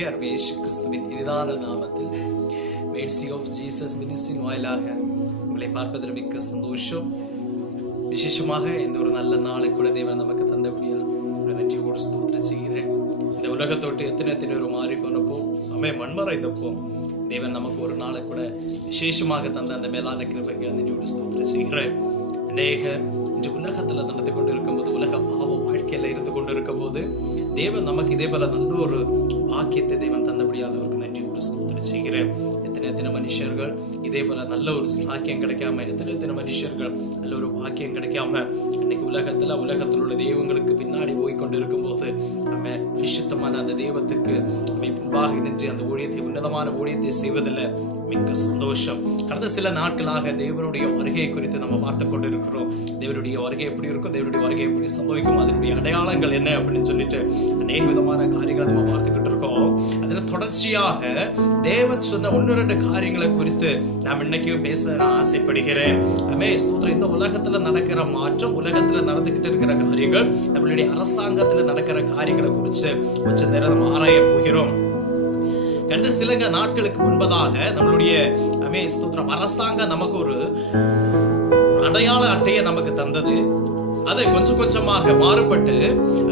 பிரியமானவர்களே ஆண்டவர் கிறிஸ்துவின் இனிதான நாமத்தில் மேட்ஸி ஆஃப் ஜீசஸ் மினிஸ்டின் வாயிலாக உங்களை பார்ப்பதில் மிக்க சந்தோஷம். விசேஷமாக இந்த ஒரு நல்ல நாளை கூட தேவன் நமக்கு தந்தபடியாக உங்களை வெற்றியோடு ஸ்தோத்திரம் செய்கிறேன். இந்த உலகத்தோட்டு எத்தனை எத்தனை ஒரு மாறி போனப்போ அம்மே மண்மறைந்தப்போ தேவன் நமக்கு ஒரு நாளை கூட விசேஷமாக தந்த அந்த மேலான கிருபைக்கு அந்த ஸ்தோத்திரம் செய்கிறேன். அநேக இன்று உலகத்தில் நடந்து கொண்டு இருக்கும்போது உலக பாவ வாழ்க்கையில் இருந்து கொண்டு இருக்கும்போது தேவன் நமக்கு இதே போல நல்ல ஒரு பாக்கியத்தை தேவன் தந்தபடியால் அவருக்கு ஒரு ஸ்தோத்திரம் செய்கிறேன். எத்தனை எத்தனை மனுஷர்கள் இதே போல நல்ல ஒரு சாக்கியம் கிடைக்காம எத்தனை எத்தனை மனுஷர்கள் நல்ல ஒரு பாக்கியம் கிடைக்காம இன்னைக்கு உலகத்துல உலகத்தில் உள்ள தெய்வங்களுக்கு பின்னாடி போய் கொண்டு இருக்கும்போது நம்ம விசுத்தமான அந்த தெய்வத்துக்கு நம்ம நின்று அந்த ஊழியத்தை உன்னதமான ஊழியத்தை செய்வதில்லை. மிக்க சந்தோஷம். கடந்த சில நாட்களாக தேவனுடைய வருகை குறித்து நம்ம பார்த்து கொண்டு இருக்கிறோம் தேவனுடைய வருகை எப்படி இருக்கும்? தேவனுடைய வருகை எப்படி சம்பவிக்கும்? அதனுடைய அடையாளங்கள் என்ன அப்படின்னு சொல்லிட்டு அநேக விதமான காரியங்களை நம்ம பார்த்துக்கிட்டு இருக்கோம். அதுல தொடர்ச்சியாக தேவன் சொன்ன ஒன்று ரெண்டு காரியங்களை குறித்து நாம் இன்னைக்கும் பேச நான் ஆசைப்படுகிறேன். அமே ஸ்தூத்திரம். இந்த உலகத்துல நடக்கிற மாற்றம் உலகத்துல நடந்துகிட்டு இருக்கிற காரியங்கள் நம்மளுடைய அரசாங்கத்துல நடக்கிற காரியங்களை குறித்து கொஞ்ச நேரம் நம்ம ஆராய போகிறோம். கடந்த சில நாட்களுக்கு முன்பதாக நம்மளுடைய அமே ஸ்தோத்திரம். அரசாங்கம் நமக்கு ஒரு அடையாள அட்டையை நமக்கு தந்தது. அதை கொஞ்சம் கொஞ்சமாக மாறுபட்டு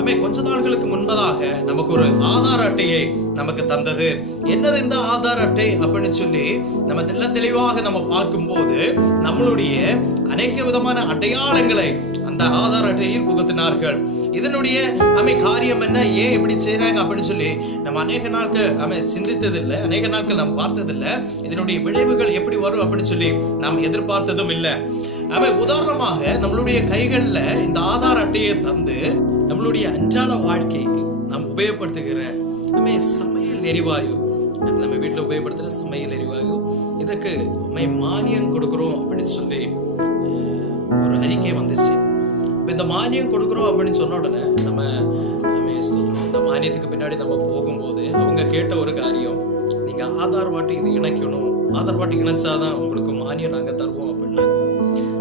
அமே கொஞ்ச நாட்களுக்கு முன்பதாக நமக்கு ஒரு ஆதார் அட்டையை நமக்கு தந்தது. என்னது இந்த ஆதார் அட்டை அப்படின்னு சொல்லி நம்ம தெல்ல தெளிவாக நம்ம பார்க்கும்போது நம்மளுடைய அநேக விதமான அடையாளங்களை அந்த ஆதார் அட்டையில் புகுத்தினார்கள். இதனுடைய அமை காரியம் என்ன? ஏன் இப்படி செய்யறாங்க அப்படின்னு சொல்லி நம்ம அநேக நாட்கள் அமை சிந்தித்ததில்லை அநேக நாட்கள் நாம் பார்த்ததில்லை. இதனுடைய விளைவுகள் எப்படி வரும் அப்படின்னு சொல்லி நாம் எதிர்பார்த்ததும் இல்லை. அவை உதாரணமாக நம்மளுடைய கைகளில் இந்த ஆதார் அட்டையை தந்து நம்மளுடைய அன்றாட வாழ்க்கையில் நாம் உபயோகப்படுத்துகிற நம்ம சமையல் எரிவாயு. நம்ம வீட்டில் உபயோகப்படுத்துகிற சமையல் எரிவாயு. இதுக்கு நம்ம மானியம் கொடுக்குறோம் அப்படின்னு சொல்லி ஒரு அறிக்கை வந்துச்சு. இப்போ இந்த மானியம் கொடுக்குறோம் அப்படின்னு சொன்ன உடனே நம்ம நம்ம இந்த மானியத்துக்கு பின்னாடி நம்ம போகும்போது அவங்க கேட்ட ஒரு காரியம் நீங்க ஆதார் வாட்டி இது இணைக்கணும். ஆதார் வாட்டி இணைச்சாதான் உங்களுக்கு மானியம் நாங்க தருவோம் அப்படின்னா.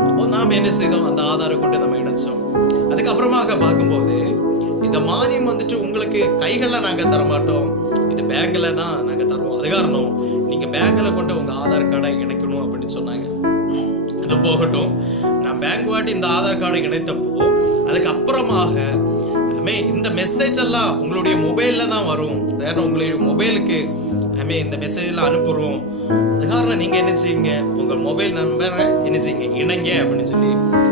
அப்போ நாம் என்ன செய்தோம்? அந்த ஆதாரை கொண்டு நம்ம இணைச்சோம். அதுக்கப்புறமாக பார்க்கும்போது இந்த மானியம் வந்துட்டு உங்களுக்கு கைகளில் நாங்க தர மாட்டோம். இது பேங்க்ல தான் நாங்க தருவோம். அது காரணம் நீங்க பேங்க்ல கொண்டு உங்க ஆதார் கார்டை இணைக்கணும் அப்படின்னு சொன்னாங்க. அது போகட்டும். பேங்க் வாட்டி இந்த ஆதார் கார்டை இணைத்தப்போ அதுக்கு அப்புறமாக இந்த மெசேஜ் எல்லாம் உங்களுடைய மொபைல்ல தான் வரும். வேற உங்களுடைய மொபைலுக்கு ஐமே இந்த மெசேஜ் எல்லாம் அனுப்புறோம். அது காரணம் நீங்க என்ன செய்யுங்க? உங்க மொபைல் நம்பரை என்ன செய்யுங்க? இணைங்க அப்படின்னு சொல்லி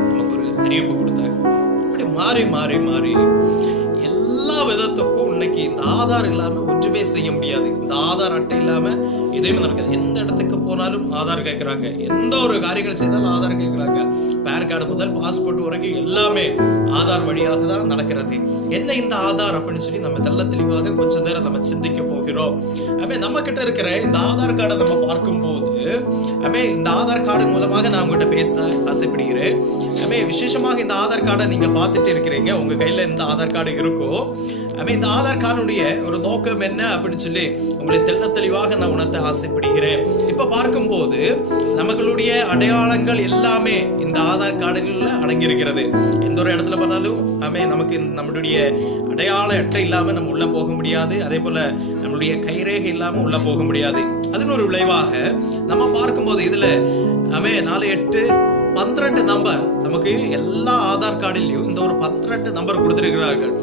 நமக்கு ஒரு அறிவிப்பு கொடுத்தாங்க. இப்படி மாறி மாறி மாறி எல்லா விதத்துக்கும் இன்னைக்கு இந்த ஆதார் இல்லாம எதுவுமே செய்ய முடியாது. இந்த ஆதார் அட்டை இல்லாம எதுவுமே நடக்காது. எந்த இடத்துக்கு போனாலும் ஆதார் கேட்கறாங்க எந்த ஒரு காரியங்கள் செய்தாலும் ஆதார் கேட்குறாங்க பேன் கார்டு முதல் பாஸ்போர்ட் வரைக்கும் எல்லாமே ஆதார் வழியாக தான் நடக்கிறது. என்ன இந்த ஆதார் அப்படின்னு சொல்லி நம்ம தெள்ள தெளிவாக கொஞ்ச நேரம் நம்ம சிந்திக்க போகிறோம். அமே நம்ம கிட்ட இருக்கிற இந்த ஆதார் கார்டை நம்ம பார்க்கும்போது அமே இந்த ஆதார் கார்டு மூலமாக நான் உங்ககிட்ட பேச ஆசைப்படுகிறேன். அமே விசேஷமாக இந்த ஆதார் கார்டை நீங்க பார்த்துட்டு இருக்கிறீங்க. உங்க கையில் இந்த ஆதார் கார்டு இருக்கோ? அமே இந்த ஆதார் கார்டுடைய ஒரு நோக்கம் என்ன அப்படின்னு சொல்லி உங்களை தெள்ள தெளிவாக நான் உணர்த்த ஆசைப்படுகிறேன். இப்ப பார்க்கும்போது நமக்களுடைய அடையாளங்கள் எல்லாமே இந்த ஆதார் கார்டுகளில் அடங்கியிருக்கிறது. எந்த ஒரு இடத்துல பண்ணாலும் ஆமே நமக்கு நம்மளுடைய அடையாள அட்டை இல்லாமல் நம்ம உள்ளே போக முடியாது. அதே போல நம்மளுடைய கைரேகை இல்லாமல் உள்ளே போக முடியாது. அதன் ஒரு விளைவாக நம்ம பார்க்கும்போது இதுல அவன் நாலு எட்டு பன்னிரண்டு நம்பர் நமக்கு எல்லா ஆதார் கார்டிலையும் இந்த ஒரு பன்னிரண்டு நம்பர் கொடுத்துருக்கிறார்கள்.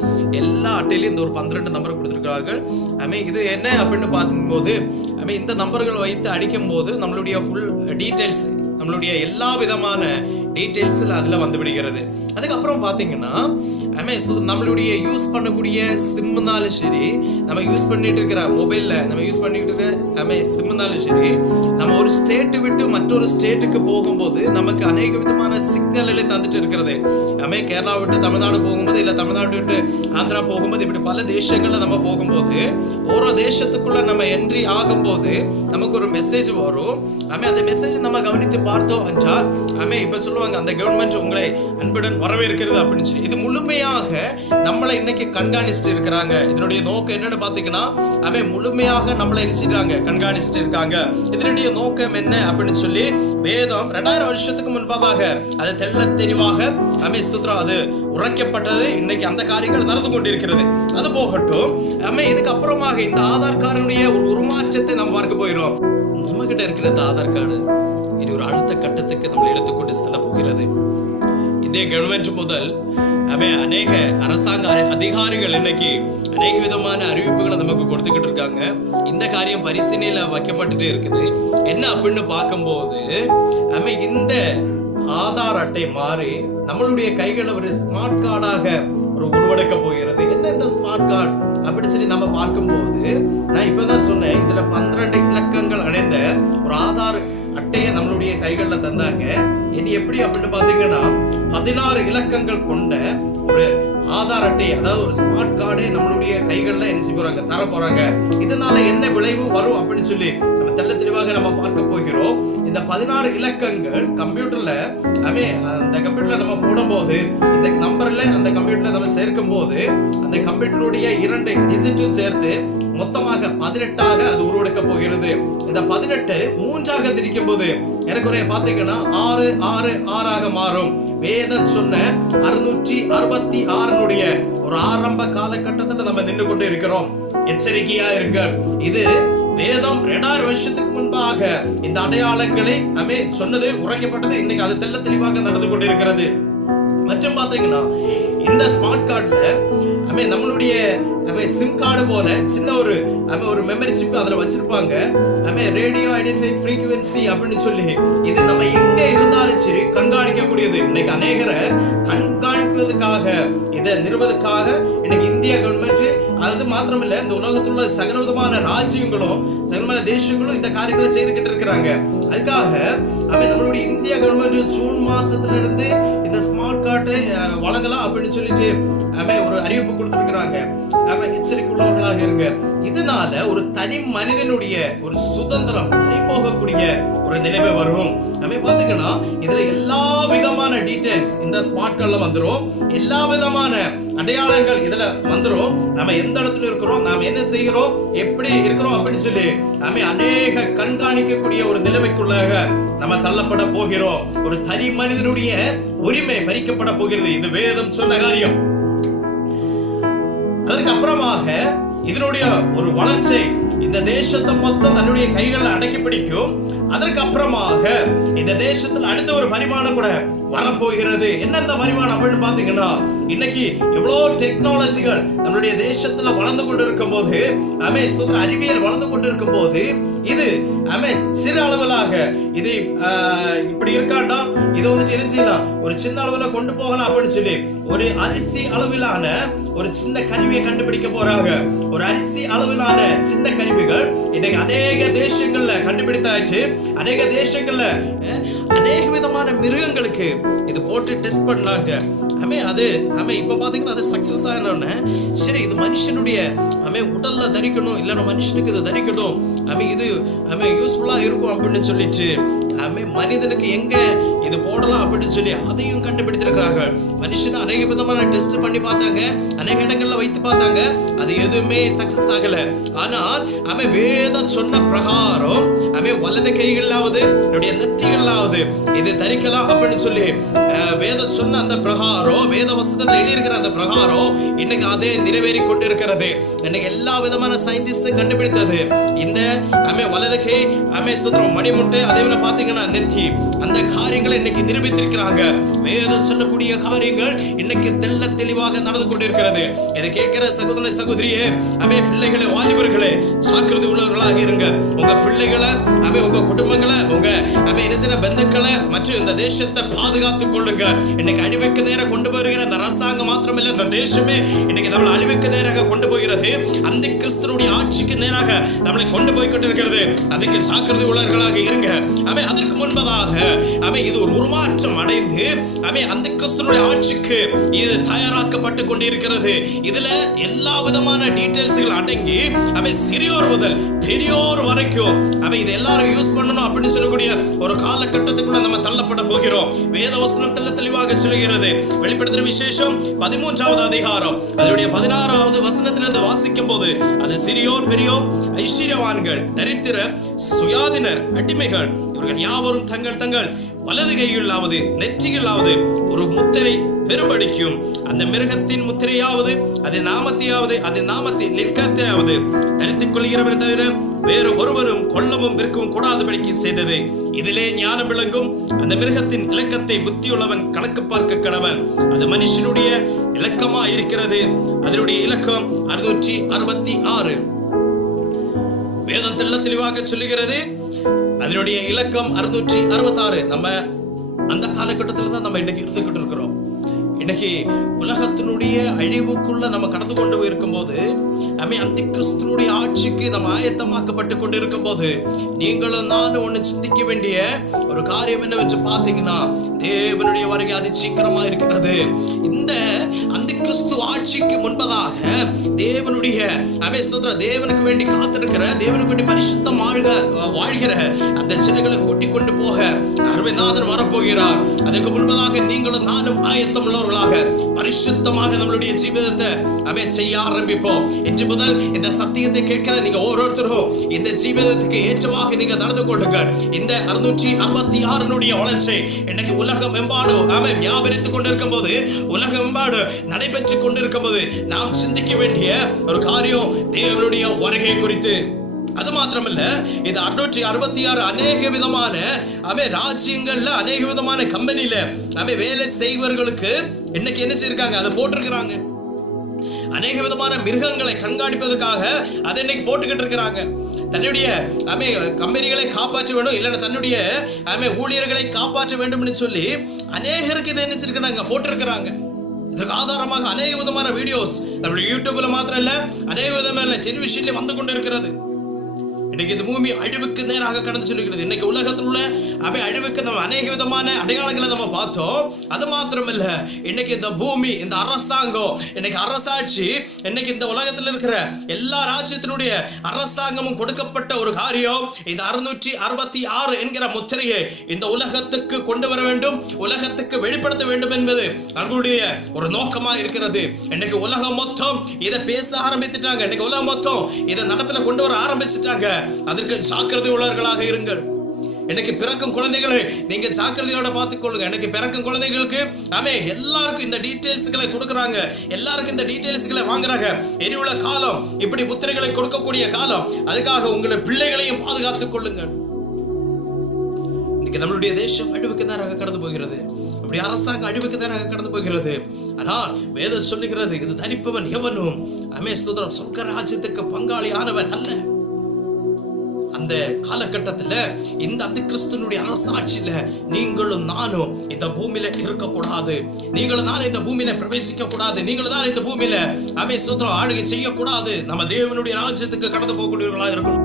எல்லா அட்டையிலையும் இந்த ஒரு பன்னிரண்டு நம்பர் கொடுத்துருக்கிறார்கள். ஐ இது என்ன அப்படின்னு பார்க்கும்போது ஐ இந்த நம்பர்கள் வைத்து அடிக்கும் போது நம்மளுடைய ஃபுல் டீட்டெயில்ஸ் நம்மளுடைய எல்லா விதமான டீட்டெயில்ஸில் அதில் வந்து விடுகிறது. அதுக்கப்புறம் பார்த்தீங்கன்னா ஐ நம்மளுடைய யூஸ் பண்ணக்கூடிய சிம்னாலும் சரி நம்ம யூஸ் பண்ணிட்டு இருக்கிற மொபைலில் நம்ம யூஸ் பண்ணிட்டு இருக்கிற ஐ சிம்னாலும் சரி நம்ம ஒரு ஸ்டேட்டு விட்டு மற்றொரு ஸ்டேட்டுக்கு போகும்போது நமக்கு அநேக விதமான சிக்னல்களை தந்துட்டு இருக்கிறது. அமே கேரளா விட்டு தமிழ்நாடு போகும்போது இல்லை தமிழ்நாடு விட்டு ஆந்திரா போகும்போது இப்படி பல தேசங்களில் நம்ம போகும்போது ஒரு தேசத்துக்குள்ள நம்ம என்ட்ரி ஆகும்போது நமக்கு ஒரு மெசேஜ் வரும். ஆமே அந்த மெசேஜ் நம்ம கவனித்து பார்த்தோம் என்றால் ஆமே இப்ப சொல்லுவாங்க அந்த கவர்மெண்ட் உங்களை அன்புடன் வரவேற்கிறது அப்படின்னு சொல்லி. இது முழுமையாக நம்மளை இன்னைக்கு கண்காணிச்சுட்டு இருக்கிறாங்க இதனுடைய நோக்கம் என்னன்னு பாத்தீங்கன்னா அவன் முழுமையாக நம்மளை நினைச்சிட்டாங்க கண்காணிச்சுட்டு இருக்காங்க இதனுடைய நோக்கம் என்ன அப்படின்னு சொல்லி வேதம் ரெண்டாயிரம் வருஷத்துக்கு முன்பாக அது தெல்ல தெளிவாக அமே சுத்ரா அது உரைக்கப்பட்டது. இன்னைக்கு அந்த காரியங்கள் நடந்து கொண்டிருக்கிறது. அது போகட்டும் அமே இதுக்கப்புறமாக இந்த ஆதார் கார்டுடைய ஒரு உருமாற்றத்தை நம்ம பார்க்க போயிடும் நம்ம கிட்ட இருக்கிற இந்த ஆதார் கார்டு இது ஒரு அடுத்த கட்டத்துக்கு நம்மளை எடுத்துக்கொண்டு செல்ல போகிறது. இந்திய கவர்மெண்ட் முதல் அமே அநேக அரசாங்க அதிகாரிகள் இன்னைக்கு அநேக விதமான அறிவிப்புகளை நமக்கு கொடுத்துக்கிட்டு இருக்காங்க. இந்த காரியம் பரிசீலனையில வைக்கப்பட்டுட்டே இருக்குது. என்ன அப்படின்னு பார்க்கும்போது அமே இந்த ஆதார் அட்டை மாறி நம்மளுடைய கைகளை ஒரு ஸ்மார்ட் கார்டாக ஒரு உருவெடுக்க போகிறது. என்ன இந்த ஸ்மார்ட் கார்டு அப்படின்னு சொல்லி நம்ம பார்க்கும்போது நான் இப்பதான் சொன்னேன் இதுல பன்னிரண்டு இலக்கங்கள் அடைந்த ஒரு ஆதார் அட்டையை நம்மளுடைய கைகள்ல தந்தாங்க. இனி எப்படி அப்படின்னு பார்த்தீங்கன்னா பதினாறு இலக்கங்கள் கொண்ட ஒரு ஆதார் அட்டை அதாவது ஒரு ஸ்மார்ட் கார்டை நம்மளுடைய கைகள்ல என்ன செய்ய போறாங்க? தர போறாங்க. இதனால என்ன விளைவு வரும் அப்படின்னு சொல்லி தெள்ள தெளிவாக நம்ம பார்க்க போகிறோம். இந்த பதினாறு இலக்கங்கள் கம்ப்யூட்டர்ல அமே அந்த கம்ப்யூட்டர்ல நம்ம போடும்போது இந்த நம்பர்ல அந்த கம்ப்யூட்டர்ல நம்ம சேர்க்கும் போது அந்த கம்ப்யூட்டருடைய இரண்டு டிஜிட்டும் சேர்த்து மொத்தமாக பதினெட்டாக அது உருவெடுக்க போகிறது. இந்த பதினெட்டு மூன்றாக திரிக்கும் போது எனக்குறைய பாத்தீங்கன்னா ஆறு ஆறு ஆறாக மாறும். வேதம் சொன்ன அறுநூற்றி அறுபத்தி ஆறுனுடைய ஒரு ஆரம்ப காலகட்டத்துல நம்ம நின்று கொண்டு இருக்கிறோம். எச்சரிக்கையா இருங்கள். இது வேதம் ரெண்டாயிரம் வருஷத்துக்கு முன்பாக இந்த அடையாளங்களை அமே சொன்னது உரைக்கப்பட்டது இன்னைக்கு அது தெள்ள தெளிவாக நடந்து கொண்டிருக்கிறது. மற்றும் பாத்தீங்கன்னா இந்த ஸ்மார்ட் கார்டுல அமே நம்மளுடைய அமே சிம் கார்டு போல சின்ன ஒரு அமே ஒரு மெமரி சிப் அதுல வச்சிருப்பாங்க. அமே ரேடியோ ஐடென்டிஃபை ஃப்ரீக்குவென்சி அப்படின்னு சொல்லி இது நம்ம எங்க இருந்தாலும் சரி கண்காணிக்கக்கூடியது. இன்னைக்கு அநேகரை கண்காணிப்பதற்காக இதை நிறுவதற்காக இன்னைக்கு இந்திய கவர்மெண்ட் அது மாத்திரமில்ல இந்த உலகத்துல உள்ள சகல விதமான ராஜ்யங்களும் சகலமான தேசங்களும் இந்த காரியங்களை செய்துகிட்டு இருக்கிறாங்க. அதுக்காக அவன் நம்மளுடைய இந்திய கவர்மெண்ட் ஜூன் மாசத்துல இருந்து இந்த ஸ்மார்ட் கார்டு வழங்கலாம் அப்படின்னு சொல்லிட்டு அவன் ஒரு அறிவிப்பு கொடுத்துருக்குறாங்க. காரணம் எச்சரிக்கை உள்ளவர்களாக இருங்க. இதனால ஒரு தனி மனிதனுடைய ஒரு சுதந்திரம் போகக்கூடிய ஒரு நிலைமை வரும். நம்ம பாத்தீங்கன்னா இதுல எல்லா விதமான டீடைல்ஸ் இந்த ஸ்பாட்கள்ல வந்துடும் வந்துரும். எல்லா விதமான அடையாளங்கள் இதுல வந்துரும். நம்ம எந்த இடத்துல இருக்கிறோம் நாம என்ன செய்கிறோம் எப்படி இருக்கிறோம் அப்படின்னு சொல்லி நம்ம அநேக கண்காணிக்கக்கூடிய ஒரு நிலைமைக்குள்ளாக நம்ம தள்ளப்பட போகிறோம். ஒரு தனி மனிதனுடைய உரிமை பறிக்கப்பட போகிறது. இது வேதம் சொன்ன காரியம். அதுக்கப்புறமாக அப்புறமாக இதனுடைய ஒரு வளர்ச்சி இந்த தேசத்தை மொத்தம் தன்னுடைய கைகள் அடக்கி பிடிக்கும். அதற்கு அப்புறமாக இந்த தேசத்தில் அடுத்த ஒரு பரிமாணம் கூட வரப்போகிறது. என்ன அந்த பரிமாணம் அப்படின்னு பாத்தீங்கன்னா இன்னைக்கு எவ்வளோ டெக்னாலஜிகள் நம்மளுடைய தேசத்துல வளர்ந்து கொண்டு இருக்கும் போது அமே சுதந்திர அறிவியல் வளர்ந்து கொண்டு இருக்கும் போது இது அமே சிறு அளவிலாக இது இப்படி இருக்காண்டா? இது வந்துட்டு என்ன செய்யலாம்? ஒரு சின்ன அளவுல கொண்டு போகலாம் அப்படின்னு சொல்லி ஒரு அரிசி அளவிலான ஒரு சின்ன கருவியை கண்டுபிடிக்க போறாங்க. ஒரு அரிசி அளவிலான சின்ன கருவிகள் இன்னைக்கு அதே தேசங்கள்ல கண்டுபிடித்தாச்சு. அநேக தேசங்கள்ல அநேக விதமான மிருகங்களுக்கு இது போட்டு டெஸ்ட் பண்ணாங்க. அமே அது ஆமே இப்ப பாத்தீங்கன்னா அது சக்ஸஸ் ஆனோடனே சரி இது மனுஷனுடைய அமே உடல்ல தரிக்கணும் இல்லைன்னா மனுஷனுக்கு இது தரிக்கணும். ஆமே இது ஆமே யூஸ்ஃபுல்லா இருக்கும் அப்படின்னு சொல்லிட்டு ஆமே மனிதனுக்கு எங்க இது போடலாம் அப்படின்னு சொல்லி அதையும் கண்டுபிடித்திருக்கிறார்கள். மனுஷன் அநேக விதமான டெஸ்ட் பண்ணி பார்த்தாங்க. அநேக இடங்கள்ல வைத்து பார்த்தாங்க. அது எதுவுமே சக்சஸ் ஆகல. ஆனால் அவன் வேதம் சொன்ன பிரகாரம் அவன் வலது கைகளாவது என்னுடைய நெத்திகளாவது இது தரிக்கலாம் அப்படின்னு சொல்லி வேதம் சொன்ன அந்த பிரகாரம் வேத வசனத்துல எழுதியிருக்கிற அந்த பிரகாரம் இன்னைக்கு அதே நிறைவேறி கொண்டிருக்கிறது. இன்னைக்கு எல்லா விதமான சயின்டிஸ்ட் கண்டுபிடித்தது. இந்த அமே வலது கை அமே சுத்திரம் மணிமுட்டு அதே போல பாத்தீங்கன்னா நெத்தி. அந்த காரியங்கள் காரியங்களை இன்னைக்கு நிரூபித்திருக்கிறாங்க. வேதம் சொல்லக்கூடிய காரியங்கள் இன்னைக்கு தெல்ல தெளிவாக நடந்து கொண்டிருக்கிறது. இதை கேட்கிற சகோதர சகோதரியே அமே பிள்ளைகளை வாலிபர்களே சாக்கிரதை உள்ளவர்களாக இருங்க. உங்க பிள்ளைகளை அமே உங்க குடும்பங்களை உங்க அமே என்ன செய்யற பந்துக்களை மற்றும் இந்த தேசத்தை பாதுகாத்துக் கொள்ளுங்க. இன்னைக்கு அழிவுக்கு நேரம் கொண்டு போகிற இந்த அரசாங்கம் மாத்திரமில்ல இந்த தேசமே இன்னைக்கு நம்மளை அழிவுக்கு நேராக கொண்டு போகிறது. அந்த கிறிஸ்தனுடைய ஆட்சிக்கு நேராக நம்மளை கொண்டு போய் கொண்டிருக்கிறது. அதுக்கு சாக்கிரதை உள்ளவர்களாக இருங்க. அவை அதற்கு முன்பதாக அவை இது ஒரு உருமாற்றம் அடைந்து அவை அந்த கிறிஸ்துனுடைய ஆட்சிக்கு இது தயாராக்கப்பட்டு கொண்டிருக்கிறது. இதுல எல்லா விதமான டீட்டெயில்ஸ்கள் அடங்கி அவை சிறியோர் முதல் பெரியோர் வரைக்கும் அவை இது எல்லாரும் யூஸ் பண்ணணும் அப்படின்னு சொல்லக்கூடிய ஒரு காலகட்டத்துக்குள்ள நம்ம தள்ளப்பட போகிறோம். வேத வசனம் தெல்ல தெளிவாக சொல்கிறது வெளிப்படுத்துற விசேஷம் பதிமூன்றாவது அதிகாரம். அதனுடைய பதினாறாவது வசனத்திலிருந்து வாசிக்கும் போது அது சிறியோர் பெரியோர் ஐஸ்வர்யவான்கள் தரித்திர சுயாதினர் அடிமைகள் இவர்கள் யாவரும் தங்கள் தங்கள் வலது கைகளாவது நெற்றிகளாவது ஒரு முத்திரை பெரும்படிக்கும். அந்த மிருகத்தின் முத்திரையாவது அது நாமத்தையாவது அது நாமத்தை நிற்கத்தையாவது தரித்துக் கொள்கிறவர் தவிர வேறு ஒருவரும் கொல்லவும் விற்கவும் கூடாதபடிக்கு செய்தது. இதிலே ஞானம் விளங்கும். அந்த மிருகத்தின் இலக்கத்தை புத்தியுள்ளவன் கணக்கு பார்க்க கடவன். அது மனுஷனுடைய இலக்கமா இருக்கிறது அதனுடைய இலக்கம் அறுநூற்றி அறுபத்தி ஆறு. வேதம் தெள்ள தெளிவாக சொல்லுகிறது. அதனுடைய இலக்கம் அறுநூற்றி அறுபத்தாறு. நம்ம அந்த காலகட்டத்தில் தான் நம்ம இன்னைக்கு இருந்துகிட்டு இருக்கிறோம் இன்னைக்கு உலகத்தினுடைய அழிவுக்குள்ள நம்ம கடந்து கொண்டு இருக்கும்போது நம்ம அந்த கிறிஸ்துனுடைய ஆட்சிக்கு நம்ம ஆயத்தமாக்கப்பட்டு கொண்டு இருக்கும் போது நீங்களும் நானும் ஒன்று சிந்திக்க வேண்டிய ஒரு காரியம் என்னவென்று பார்த்தீங்கன்னா தேவனுடைய வருகை அதி சீக்கிரமா இருக்கிறது. இந்த அந்த கிறிஸ்து ஆட்சிக்கு முன்பதாக தேவனுடைய அவை ஸ்தோத்திர தேவனுக்கு வேண்டி காத்திருக்கிற தேவனுக்கு வேண்டி பரிசுத்தம் வாழ்க வாழ்கிற அந்த சின்னங்களை கூட்டிக் கொண்டு போக அருமைநாதன் வரப்போகிறார். அதுக்கு முன்பதாக நீங்களும் நானும் ஆயத்தம் உள்ளவர்களாக பரிசுத்தமாக நம்மளுடைய ஜீவிதத்தை அவை செய்ய ஆரம்பிப்போம். இன்று முதல் இந்த சத்தியத்தை கேட்கிற நீங்க ஒவ்வொருத்தரும் இந்த ஜீவிதத்துக்கு ஏற்றமாக நீங்க நடந்து கொள்ளுங்கள். இந்த அறுநூற்றி அறுபத்தி ஆறுனுடைய வளர்ச்சி இன்னைக்கு உலக உலகம் எம்பாடு ஆமை வியாபரித்துக் கொண்டிருக்கும் போது உலகம் எம்பாடு நடைபெற்று கொண்டிருக்கும் போது நாம் சிந்திக்க வேண்டிய ஒரு காரியம் தேவனுடைய வருகை குறித்து. அது மாத்திரமல்ல இது அறுநூற்றி அறுபத்தி ஆறு அநேக விதமான அவை ராஜ்யங்கள்ல அநேக விதமான கம்பெனியில அவை வேலை செய்வர்களுக்கு இன்னைக்கு என்ன செய்யிருக்காங்க அதை போட்டிருக்கிறாங்க. அநேக விதமான மிருகங்களை கண்காணிப்பதற்காக அதை இன்னைக்கு போட்டுக்கிட்டு இருக்கிறாங்க. தன்னுடைய ஆமே கம்பெனிகளை காப்பாற்ற வேண்டும் இல்லைன்னா தன்னுடைய ஆமே ஊழியர்களை காப்பாற்ற வேண்டும்னு சொல்லி அநேகருக்கு இதை என்ன செய்யிருக்கிறாங்க போட்டிருக்கிறாங்க. இதற்கு ஆதாரமாக அநேக விதமான வீடியோஸ் நம்மளுடைய யூடியூப்ல மாத்திரம் இல்லை அநேக விதமான டெலிவிஷன்ல வந்து கொண்டு இருக்கிறது இன்னைக்கு இந்த பூமி அழிவுக்கு நேராக கடந்து சொல்லுகிறது. இன்னைக்கு உலகத்தில் உள்ள அவை அழிவுக்கு நம்ம அநேக விதமான அடையாளங்களை நம்ம பார்த்தோம். அது மாத்திரமல்ல இன்னைக்கு இந்த பூமி இந்த அரசாங்கம் இன்னைக்கு அரசாட்சி இன்னைக்கு இந்த உலகத்தில் இருக்கிற எல்லா ராஜ்யத்தினுடைய அரசாங்கமும் கொடுக்கப்பட்ட ஒரு காரியம் இந்த அறுநூற்றி அறுபத்தி ஆறு என்கிற முத்திரையை இந்த உலகத்துக்கு கொண்டு வர வேண்டும் உலகத்துக்கு வெளிப்படுத்த வேண்டும் என்பது நம்மளுடைய ஒரு நோக்கமா இருக்கிறது. இன்னைக்கு உலகம் மொத்தம் இதை பேச ஆரம்பித்துட்டாங்க. இன்னைக்கு உலகம் மொத்தம் இதை நடப்பில் கொண்டு வர ஆரம்பிச்சுட்டாங்க. அதற்கு ஜாக்கிரதை உள்ளவர்களாக இருங்கள். எனக்கு பிறக்கும் குழந்தைகளை நீங்க ஜாக்கிரதையோட பார்த்துக் கொள்ளுங்க பிறக்கும் குழந்தைகளுக்கு ஆமே எல்லாருக்கும் இந்த டீட்டெயில்ஸ்களை கொடுக்குறாங்க. எல்லாருக்கும் இந்த டீட்டெயில்ஸ்களை வாங்குறாங்க. எரிவுள்ள காலம் இப்படி புத்திரைகளை கொடுக்கக்கூடிய காலம் அதுக்காக உங்களை பிள்ளைகளையும் பாதுகாத்துக் கொள்ளுங்கள். இன்னைக்கு நம்மளுடைய தேசம் அழிவுக்கு நேராக கடந்து போகிறது. அப்படி அரசாங்கம் அழிவுக்கு நேராக கடந்து போகிறது. ஆனால் வேதம் சொல்லுகிறது இது தரிப்பவன் எவனும்? அமே சுதரம் சொர்க்க ராஜ்யத்துக்கு பங்காளி ஆனவன் அல்ல. அந்த காலகட்டத்துல இந்த அந்த கிறிஸ்துனுடைய அரசாட்சியில நீங்களும் நானும் இந்த பூமியில இருக்கக்கூடாது. நீங்களும் நானும் இந்த பூமியில பிரவேசிக்க கூடாது நீங்களும் தான் இந்த பூமியில அவை சுதரம் ஆளுகை செய்யக்கூடாது. நம்ம தேவனுடைய ராஜ்யத்துக்கு கடந்து போகக்கூடியவர்களாக இருக்கணும்.